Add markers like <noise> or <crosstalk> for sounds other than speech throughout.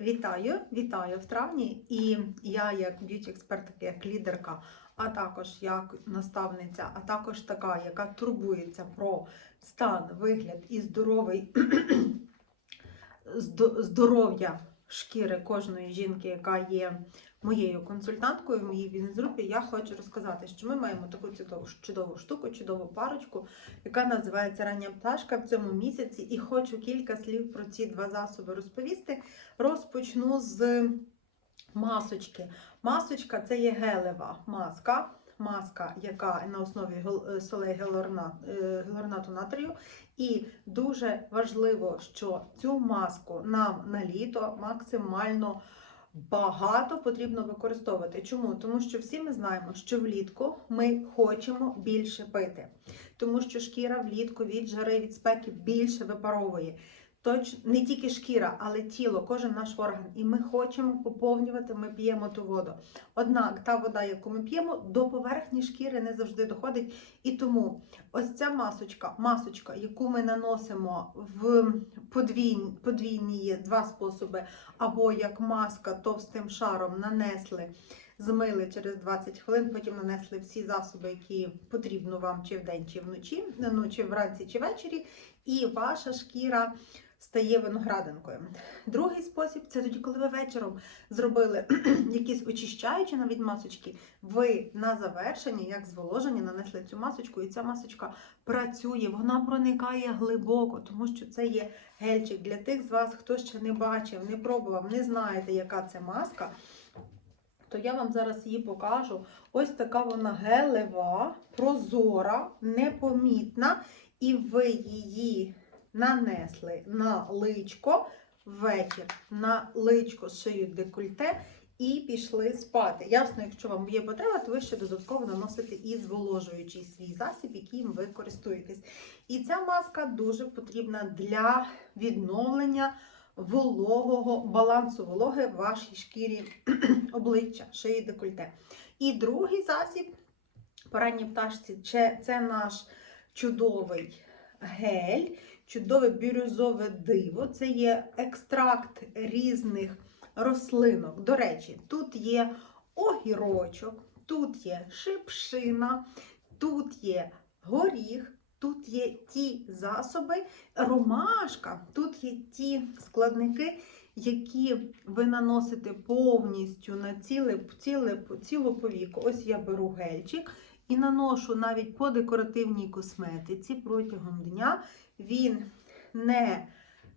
Вітаю, вітаю в травні. І я, як б'юті-експертка, як лідерка, а також як наставниця, а також така, яка турбується про стан, вигляд і здоровий <clears throat> здоров'я шкіри кожної жінки, яка є моєю консультанткою в моїй бізнес-групі, я хочу розказати, що ми маємо таку чудову, чудову штуку, чудову парочку, яка називається рання пташка в цьому місяці. І хочу кілька слів про ці два засоби розповісти. Розпочну з масочки. Масочка це є гелева маска. Маска, яка на основі е, солей е, гелорнату натрію. І дуже важливо, що цю маску нам на літо максимально багато потрібно використовувати. Чому? Тому що всі ми знаємо, що влітку ми хочемо більше пити, тому що шкіра влітку від жари, від спеки більше випаровує. Точ не тільки шкіра, але тіло, кожен наш орган. І ми хочемо поповнювати, ми п'ємо ту воду. Однак та вода, яку ми п'ємо, до поверхні шкіри не завжди доходить. І тому ось ця масочка, масочка, яку ми наносимо в подвійні, подвійні є два способи, або як маска товстим шаром нанесли. Змили через 20 хвилин, потім нанесли всі засоби, які потрібно вам чи вдень, чи вночі, ну, чи вранці, чи ввечері, і ваша шкіра стає виноградинкою. Другий спосіб це тоді, коли ви вечором зробили <clears throat> якісь очищаючі навіть масочки, ви на завершення, як зволоження, нанесли цю масочку, і ця масочка працює, вона проникає глибоко, тому що це є гельчик. Для тих з вас, хто ще не бачив, не пробував, не знаєте, яка це маска. То я вам зараз її покажу. Ось така вона гелева, прозора, непомітна, і ви її нанесли на личко ввечір, на личко з шиєю декольте і пішли спати. Ясно, якщо вам є потреба, то ви ще додатково наносите і зволожуючий свій засіб, яким ви користуєтесь. І ця маска дуже потрібна для відновлення вологого балансу вологи в вашій шкірі <clears throat> обличчя, шиї декольте. І другий засіб по пташці це наш чудовий гель, чудове бірюзове диво. Це є екстракт різних рослинок. До речі, тут є огірочок, тут є шипшина, тут є горіх. Тут є ті засоби, ромашка, тут є ті складники, які ви наносите повністю на ціле, ціле, цілу повіку. Ось я беру гельчик і наношу навіть по декоративній косметиці протягом дня. Він не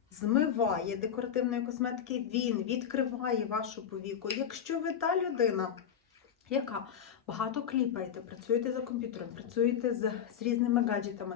змиває декоративної косметики, він відкриває вашу повіку. Якщо ви та людина, яка багато кліпаєте, працюєте за комп'ютером, працюєте з, з різними гаджетами,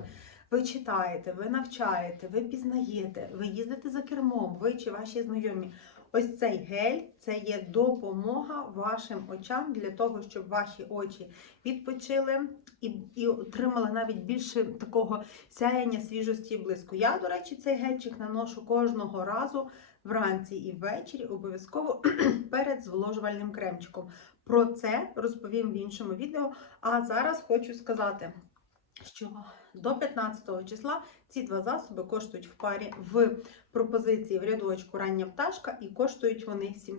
ви читаєте, ви навчаєте, ви пізнаєте, ви їздите за кермом, ви чи ваші знайомі. Ось цей гель це є допомога вашим очам для того, щоб ваші очі відпочили і, і отримали навіть більше такого сяяння свіжості і блиску. Я, до речі, цей гельчик наношу кожного разу вранці і ввечері, обов'язково <clears throat> перед зволожувальним кремчиком. Про це розповім в іншому відео. А зараз хочу сказати, що до 15 числа ці два засоби коштують в парі в пропозиції в рядочку рання пташка і коштують вони 7